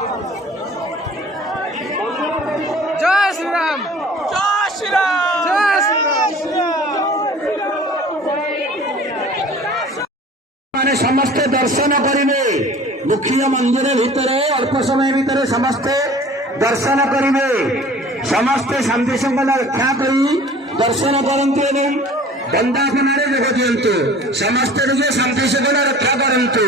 जय श्री राम, जय श्री राम, जय श्री राम। माने समस्ते दर्शन करिवे मुख्य मंदिर भितर अल्प समय भितर समस्ते दर्शन करिवे समस्ते शांति श्रृंखला रक्षा करी दर्शन करंतु एवं बंदापनारे जोग दियंतु समस्ते निजे शांति श्रृंखला रक्षा करंतु।